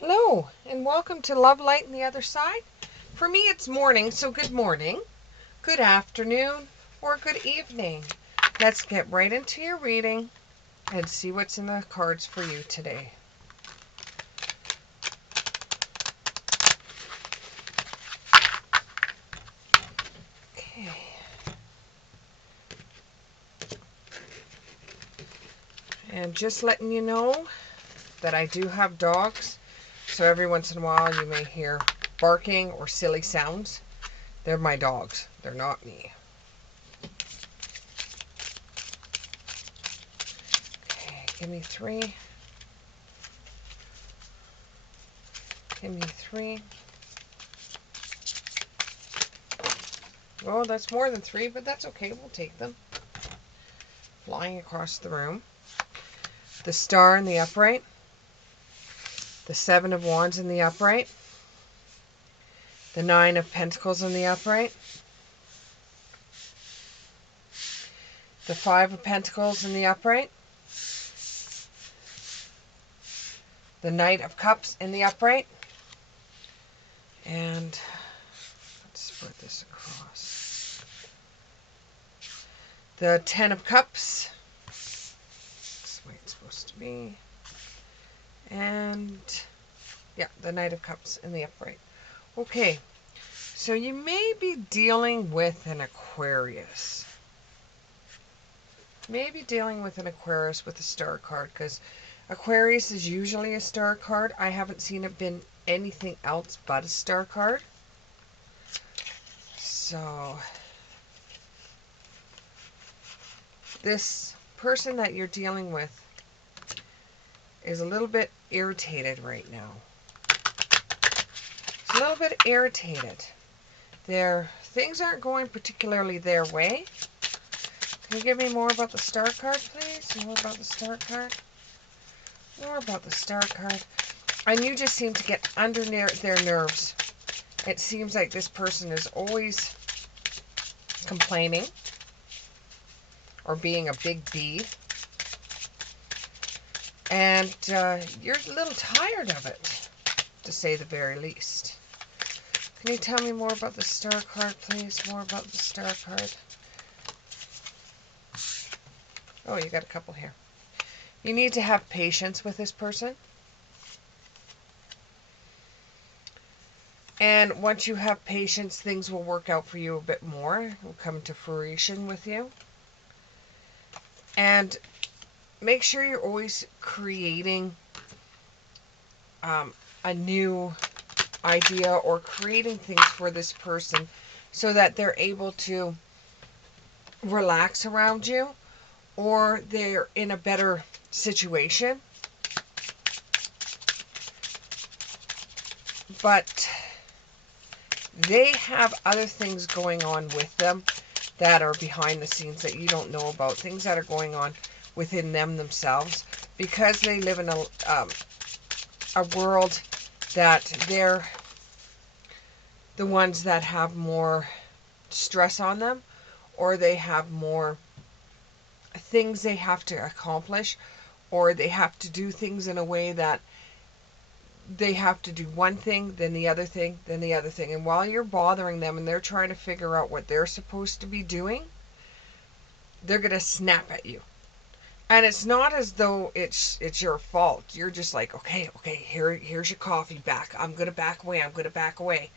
Hello, and welcome to Love Light and the Other Side. For me, it's morning, so good morning, good afternoon, or good evening. Let's get right into your reading and see what's in the cards for you today. Okay. And just letting you know that I do have dogs, so every once in a while you may hear barking or silly sounds. They're my dogs, they're not me. Okay, give me three. Give me three. Oh, that's more than three, but that's okay. We'll take them. Flying across the room. The Star in the upright. The Seven of Wands in the upright. The Nine of Pentacles in the upright. The Five of Pentacles in the upright. The Knight of Cups in the upright. And let's spread this across. The Ten of Cups. That's the way it's supposed to be. And yeah, the Knight of Cups in the upright. Okay, so you may be dealing with an Aquarius. Maybe dealing with an Aquarius with a star card, because Aquarius is usually a star card. I haven't seen it been anything else but a star card. So this person that you're dealing with is a little bit irritated right now. It's a little bit irritated. Things aren't going particularly their way. Can you give me more about the star card, please? More about the star card? More about the star card. And you just seem to get under their nerves. It seems like this person is always complaining or being a big bee. And you're a little tired of it, to say the very least. Can you tell me more about the star card, please? More about the star card. Oh, you got a couple here. You need to have patience with this person. And once you have patience, things will work out for you a bit more. It will come to fruition with you. And make sure you're always creating a new idea or creating things for this person so that they're able to relax around you, or they're in a better situation. But they have other things going on with them that are behind the scenes that you don't know about. Things that are going on within them themselves, because they live in a world that they're the ones that have more stress on them, or they have more things they have to accomplish, or they have to do things in a way that they have to do one thing, then the other thing, then the other thing. And while you're bothering them and they're trying to figure out what they're supposed to be doing, they're going to snap at you. And it's not as though it's your fault. You're just like, okay, here's your coffee back. I'm going to back away.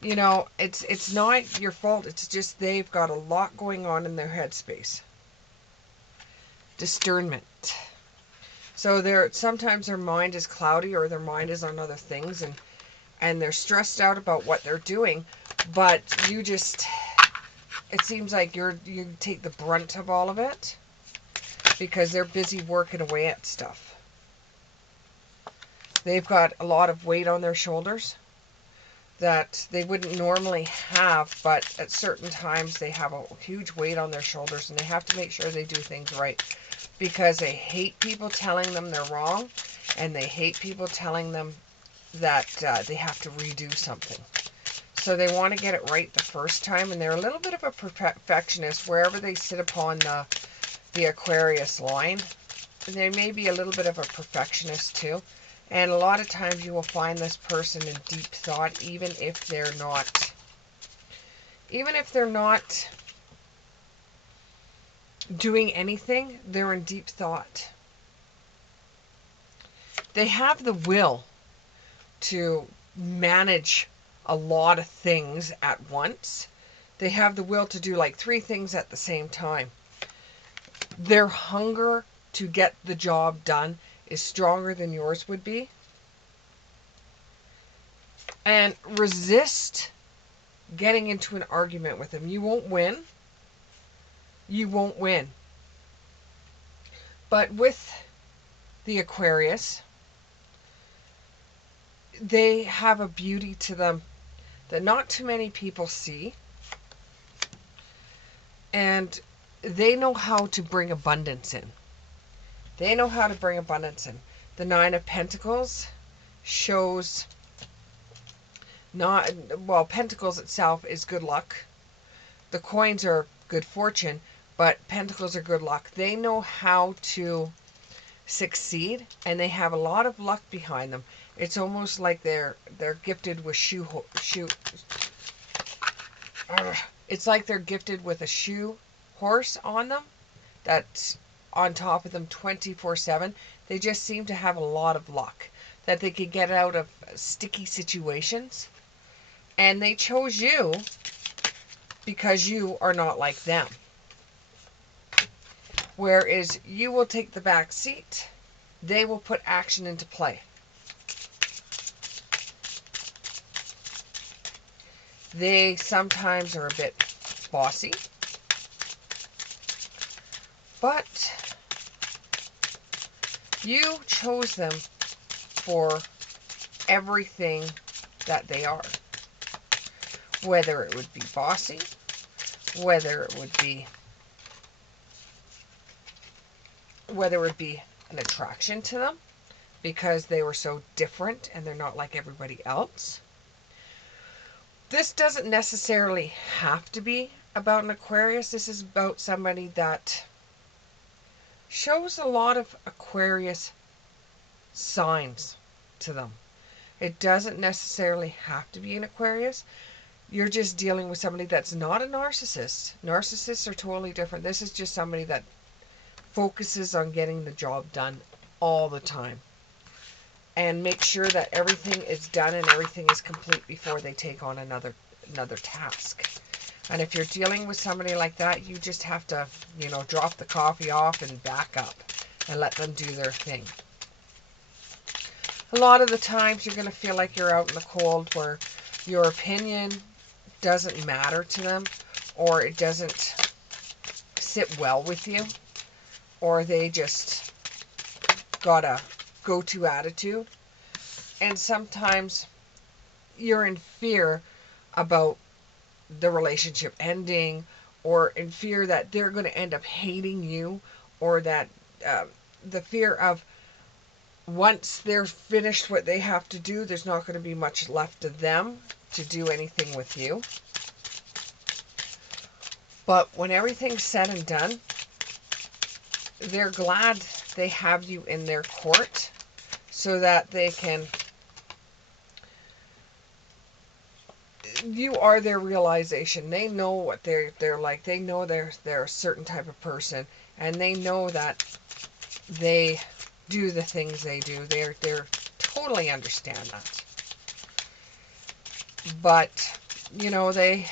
You know, it's not your fault. It's just they've got a lot going on in their headspace. Discernment. So sometimes their mind is cloudy, or their mind is on other things, and they're stressed out about what they're doing, but it seems like you take the brunt of all of it because they're busy working away at stuff. They've got a lot of weight on their shoulders that they wouldn't normally have, but at certain times they have a huge weight on their shoulders, and they have to make sure they do things right, because they hate people telling them they're wrong, and they hate people telling them that they have to redo something. So they want to get it right the first time, and they're a little bit of a perfectionist wherever they sit upon the Aquarius line. They may be a little bit of a perfectionist too, And a lot of times you will find this person in deep thought, even if they're not doing anything, they're in deep thought. They have the will to manage a lot of things at once. They have the will to do like 3 things at the same time. Their hunger to get the job done is stronger than yours would be. And resist getting into an argument with them. You won't win. You won't win. But with the Aquarius, they have a beauty to them that not too many people see. And they know how to bring abundance in. They know how to bring abundance in. The 9 of Pentacles shows not, well, Pentacles itself is good luck. The coins are good fortune, but Pentacles are good luck. They know how to succeed, and they have a lot of luck behind them. It's almost like they're gifted with it's like they're gifted with a shoe horse on them that's on top of them 24/7. They just seem to have a lot of luck, that they could get out of sticky situations. And they chose you because you are not like them. Whereas you will take the back seat, they will put action into play. They sometimes are a bit bossy, but you chose them for everything that they are. Whether it would be bossy, whether it would be an attraction to them because they were so different and they're not like everybody else. This doesn't necessarily have to be about an Aquarius. This is about somebody that shows a lot of Aquarius signs to them. It doesn't necessarily have to be an Aquarius. You're just dealing with somebody that's not a narcissist. Narcissists are totally different. This is just somebody that focuses on getting the job done all the time. And make sure that everything is done and everything is complete before they take on another task. And if you're dealing with somebody like that, you just have to, drop the coffee off and back up and let them do their thing. A lot of the times you're going to feel like you're out in the cold, where your opinion doesn't matter to them, or it doesn't sit well with you, or they just got a go-to attitude. And sometimes you're in fear about the relationship ending, or in fear that they're going to end up hating you, or that the fear of once they're finished what they have to do, there's not going to be much left of them to do anything with you. But when everything's said and done, they're glad they have you in their court so that they can, you are their realization. They know what they're like. They know they're a certain type of person, and they know that they do the things they do. They're totally understand that. But they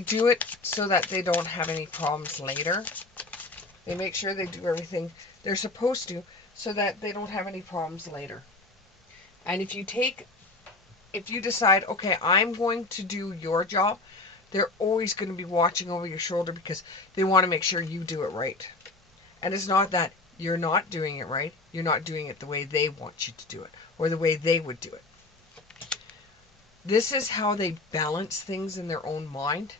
do it so that they don't have any problems later. They make sure they do everything they're supposed to so that they don't have any problems later. And if you decide, okay, I'm going to do your job, they're always going to be watching over your shoulder because they want to make sure you do it right. And it's not that you're not doing it right. You're not doing it the way they want you to do it, or the way they would do it. This is how they balance things in their own mind.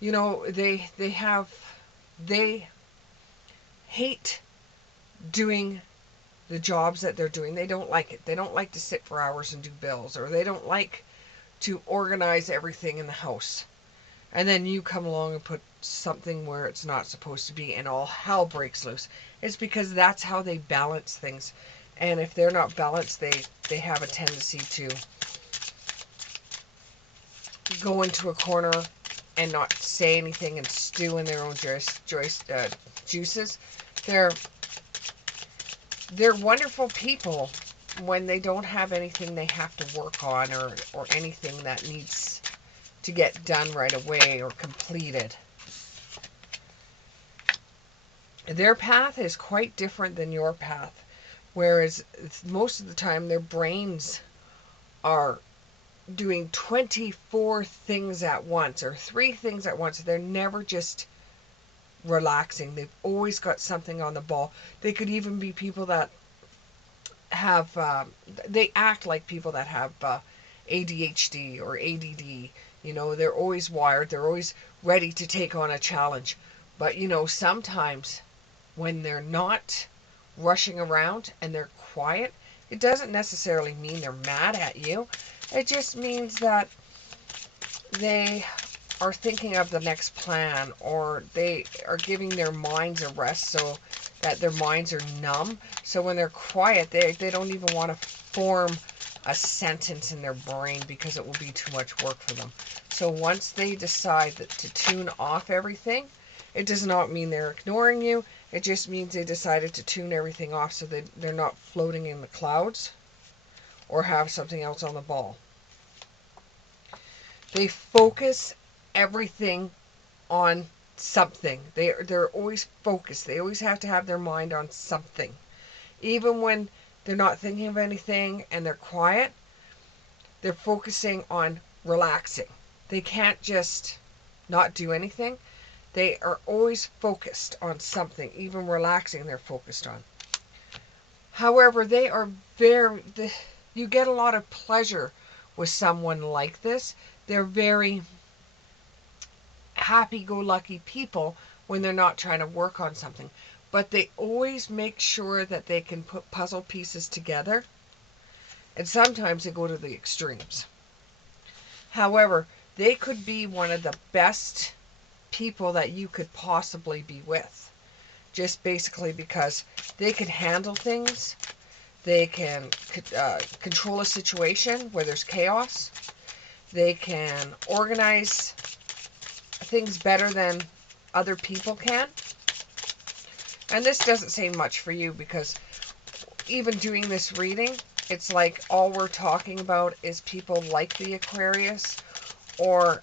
They hate doing the jobs that they're doing. They don't like it. They don't like to sit for hours and do bills, or they don't like to organize everything in the house. And then you come along and put something where it's not supposed to be, and all hell breaks loose. It's because that's how they balance things. And if they're not balanced, they have a tendency to go into a corner and not say anything and stew in their own juices. They're wonderful people when they don't have anything they have to work on, or anything that needs to get done right away or completed. Their path is quite different than your path, whereas most of the time their brains are doing 24 things at once, or 3 things at once. They're never just relaxing. They've always got something on the ball. They could even be people that have, they act like people that have ADHD or ADD. You know, they're always wired. They're always ready to take on a challenge. But, you know, sometimes when they're not rushing around and they're quiet, it doesn't necessarily mean they're mad at you. It just means that they are thinking of the next plan, or they are giving their minds a rest so that their minds are numb. So when they're quiet, they don't even want to form a sentence in their brain because it will be too much work for them. So once they decide to tune off everything, it does not mean they're ignoring you. It just means they decided to tune everything off so that they're not floating in the clouds or have something else on the ball. They focus everything on something. They're always focused. They always have to have their mind on something. Even when they're not thinking of anything and they're quiet, they're focusing on relaxing. They can't just not do anything. They are always focused on something. Even relaxing, they're focused on. However, they are you get a lot of pleasure with someone like this. They're very happy-go-lucky people when they're not trying to work on something. But they always make sure that they can put puzzle pieces together. And sometimes they go to the extremes. However, they could be one of the best people that you could possibly be with. Just basically because they can handle things. They can control a situation where there's chaos. They can organize things better than other people can. And this doesn't say much for you, because even doing this reading, it's like all we're talking about is people like the Aquarius, or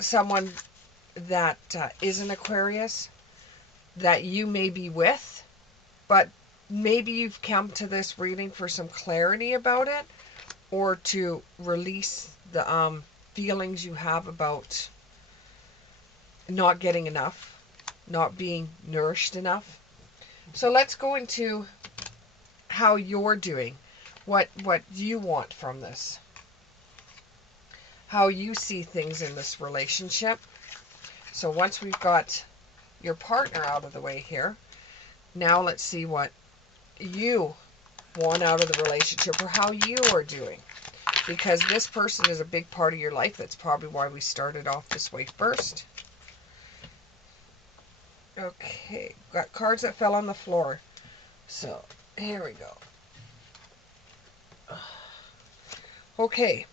someone that is an Aquarius that you may be with, but maybe you've come to this reading for some clarity about it, or to release the feelings you have about not getting enough, not being nourished enough. So let's go into how you're doing, what you want from this, how you see things in this relationship. So once we've got your partner out of the way here, now let's see what you want out of the relationship, or how you are doing. Because this person is a big part of your life. That's probably why we started off this way first. Okay, got cards that fell on the floor. So, here we go. Okay,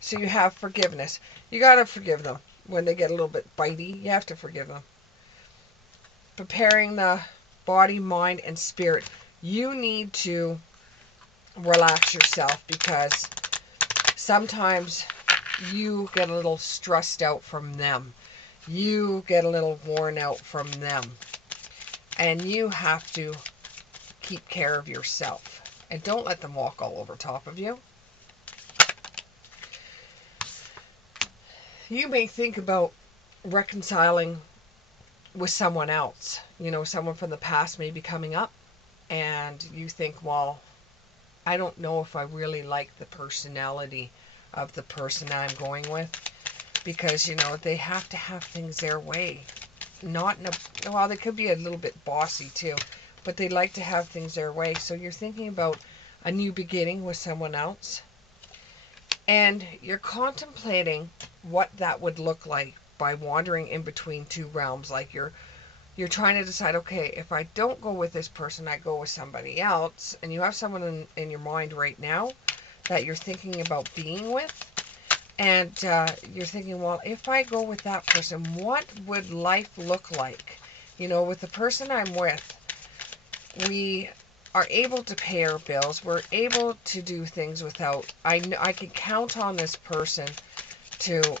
so you have forgiveness. You got to forgive them. When they get a little bit bitey, you have to forgive them. Preparing the body, mind, and spirit. You need to relax yourself, because sometimes you get a little stressed out from them. You get a little worn out from them. And you have to keep care of yourself. And don't let them walk all over top of you. You may think about reconciling with someone else. You know, someone from the past may be coming up. And you think, well, I don't know if I really like the personality of the person I'm going with. Because, you know, they have to have things their way. Not in a, well, they could be a little bit bossy too, but they like to have things their way. So you're thinking about a new beginning with someone else. And you're contemplating what that would look like by wandering in between two realms. Like you're you're trying to decide, okay, if I don't go with this person, I go with somebody else, and you have someone in your mind right now that you're thinking about being with, and you're thinking, well, if I go with that person, what would life look like? You know, with the person I'm with, we are able to pay our bills. We're able to do things without, I can count on this person to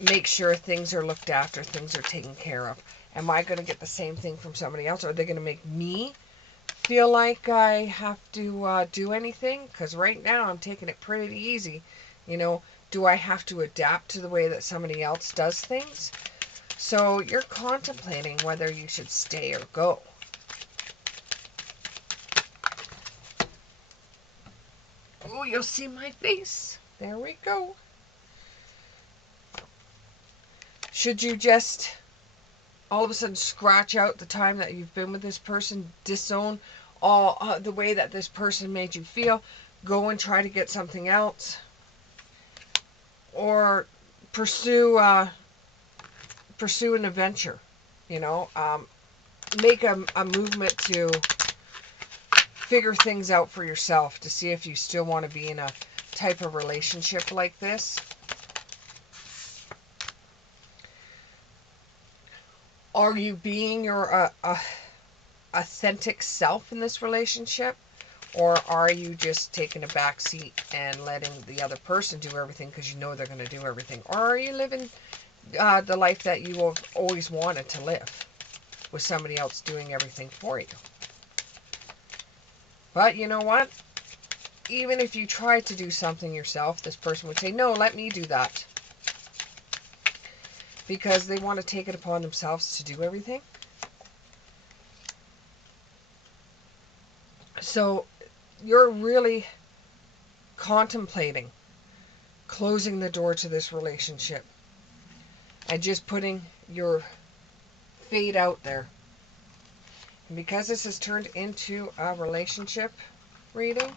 make sure things are looked after, things are taken care of. Am I going to get the same thing from somebody else? Are they going to make me feel like I have to do anything? Because right now I'm taking it pretty easy. You know, do I have to adapt to the way that somebody else does things? So you're contemplating whether you should stay or go. Oh, you'll see my face. There we go. Should you just all of a sudden scratch out the time that you've been with this person, disown all the way that this person made you feel, go and try to get something else, or pursue an adventure, you know, make a movement to figure things out for yourself to see if you still want to be in a type of relationship like this. Are you being your authentic self in this relationship? Or are you just taking a back seat and letting the other person do everything because you know they're going to do everything? Or are you living the life that you have always wanted to live with somebody else doing everything for you? But you know what? Even if you tried to do something yourself, this person would say, no, let me do that. Because they want to take it upon themselves to do everything. So you're really contemplating closing the door to this relationship and just putting your fate out there. And because this has turned into a relationship reading,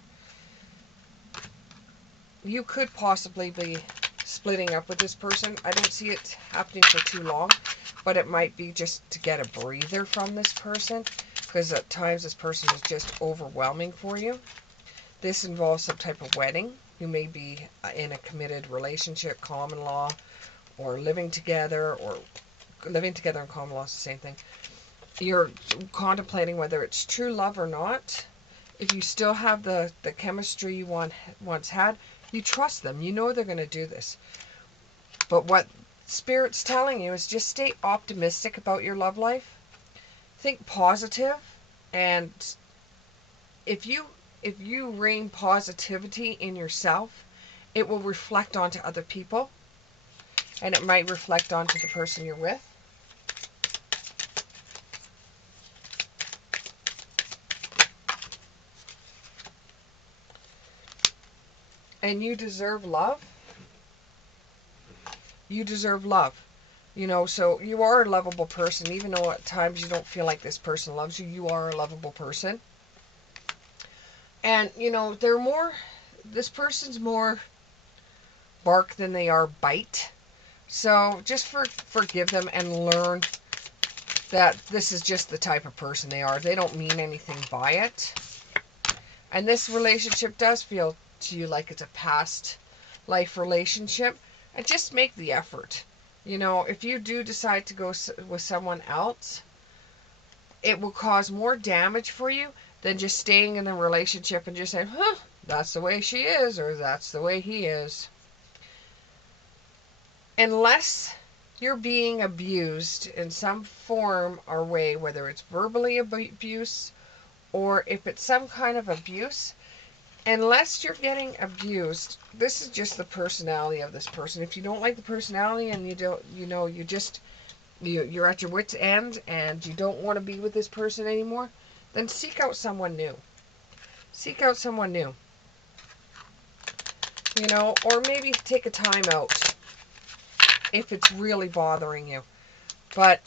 you could possibly be splitting up with this person. I don't see it happening for too long, but it might be just to get a breather from this person, because at times this person is just overwhelming for you. This involves some type of wedding. You may be in a committed relationship, common law, or living together in common law is the same thing. You're contemplating whether it's true love or not. If you still have the chemistry you once had, you trust them. You know they're going to do this. But what Spirit's telling you is just stay optimistic about your love life. Think positive, and if you rain positivity in yourself, it will reflect onto other people, and it might reflect onto the person you're with. And you deserve love. You deserve love. You know, so you are a lovable person, even though at times you don't feel like this person loves you. You are a lovable person. And, you know, this person's more bark than they are bite. So just forgive them and learn that this is just the type of person they are. They don't mean anything by it. And this relationship does feel to you like it's a past life relationship. And just make the effort. You know, if you do decide to go with someone else, it will cause more damage for you than just staying in the relationship and just saying, that's the way she is, or that's the way he is. Unless you're being abused in some form or way, whether it's verbally abuse or if it's some kind of abuse, unless you're getting abused, this is just the personality of this person. If you don't like the personality and you don't, you know, you're at your wit's end and you don't want to be with this person anymore, then seek out someone new. Seek out someone new. You know, or maybe take a time out if it's really bothering you. But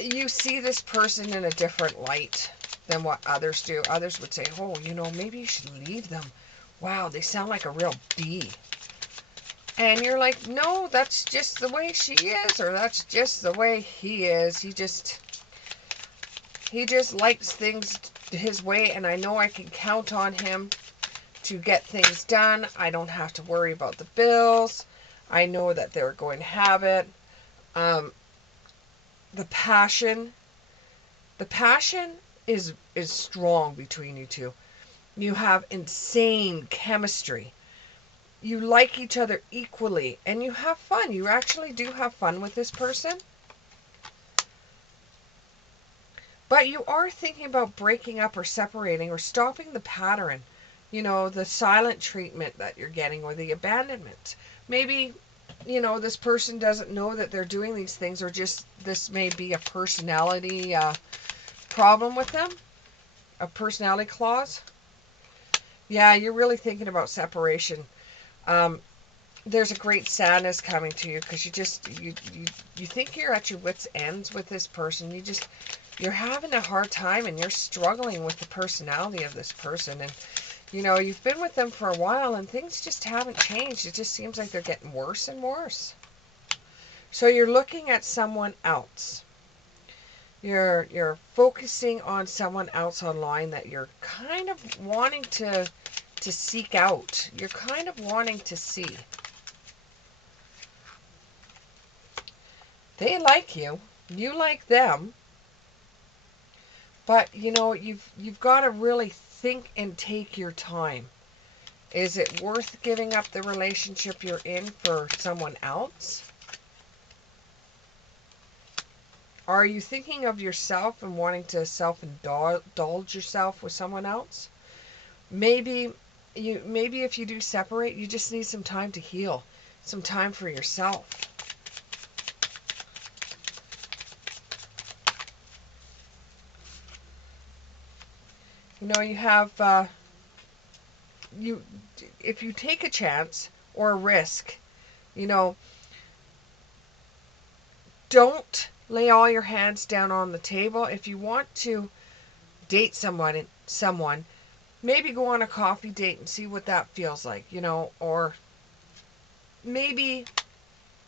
you see this person in a different light than what others do. Others would say, oh, you know, maybe you should leave them. Wow, they sound like a real bee. And you're like, no, that's just the way she is, or that's just the way he is. He just likes things his way, and I know I can count on him to get things done. I don't have to worry about the bills. I know that they're going to have it. Um, the passion is strong between you two. You have insane chemistry. You like each other equally, and you have fun. You actually do have fun with this person. But you are thinking about breaking up or separating or stopping the pattern. You know, the silent treatment that you're getting or the abandonment. Maybe, you know, this person doesn't know that they're doing these things, or just this may be a personality problem with them, a personality clause. Yeah, you're really thinking about separation. Um, there's a great sadness coming to you because you think you're at your wits' ends with this person. You're having a hard time, and you're struggling with the personality of this person. And you know, you've been with them for a while, and things just haven't changed. It just seems like they're getting worse and worse. So you're looking at someone else. You're focusing on someone else online that you're kind of wanting to seek out. You're kind of wanting to see. They like you. You like them. But you know, you've got to really think and take your time. Is it worth giving up the relationship you're in for someone else? Are you thinking of yourself and wanting to self-indulge yourself with someone else? Maybe if you do separate, you just need some time to heal, some time for yourself. You know, you have you if you take a chance or a risk, you know, don't lay all your hands down on the table. If you want to date someone, maybe go on a coffee date and see what that feels like, you know, or maybe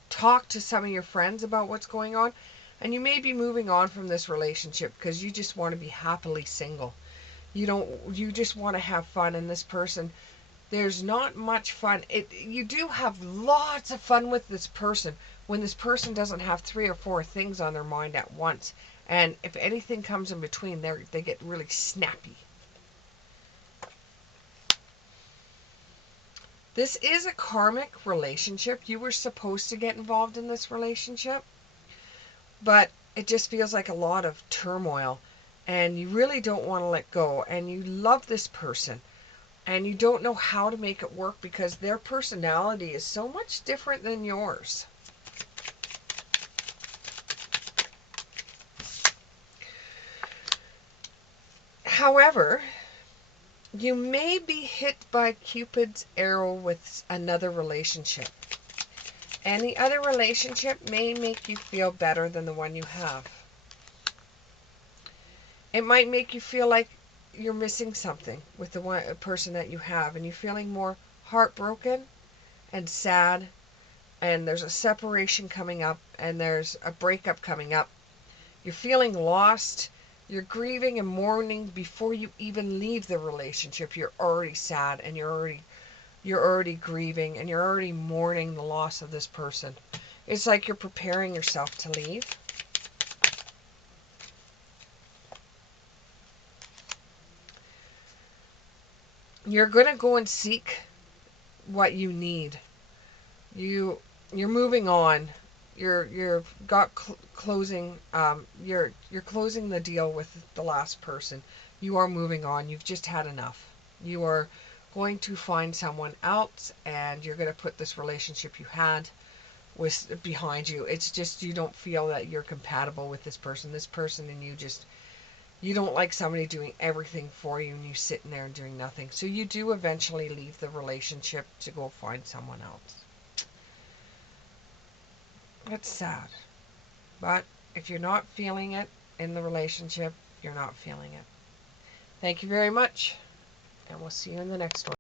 talk to some of your friends about what's going on, and you may be moving on from this relationship because you just want to be happily single. You just want to have fun, and this person, there's not much fun. You do have lots of fun with this person when this person doesn't have 3 or 4 things on their mind at once. And if anything comes in between, they get really snappy. This is a karmic relationship. You were supposed to get involved in this relationship, but it just feels like a lot of turmoil, and you really don't want to let go, and you love this person, and you don't know how to make it work because their personality is so much different than yours. However, you may be hit by Cupid's arrow with another relationship. And the other relationship may make you feel better than the one you have. It might make you feel like you're missing something with the person that you have, and you're feeling more heartbroken and sad, and there's a separation coming up, and there's a breakup coming up. You're feeling lost. You're grieving and mourning before you even leave the relationship. You're already sad, and you're already grieving, and you're already mourning the loss of this person. It's like you're preparing yourself to leave. You're going to go and seek what you need. You're moving on. You've got closing. You're closing the deal with the last person. You are moving on. You've just had enough. You are going to find someone else, and you're going to put this relationship you had with behind you. It's just you don't feel that you're compatible with this person. This person and you don't like somebody doing everything for you and you sitting there and doing nothing. So you do eventually leave the relationship to go find someone else. It's sad. But if you're not feeling it in the relationship, you're not feeling it. Thank you very much, and we'll see you in the next one.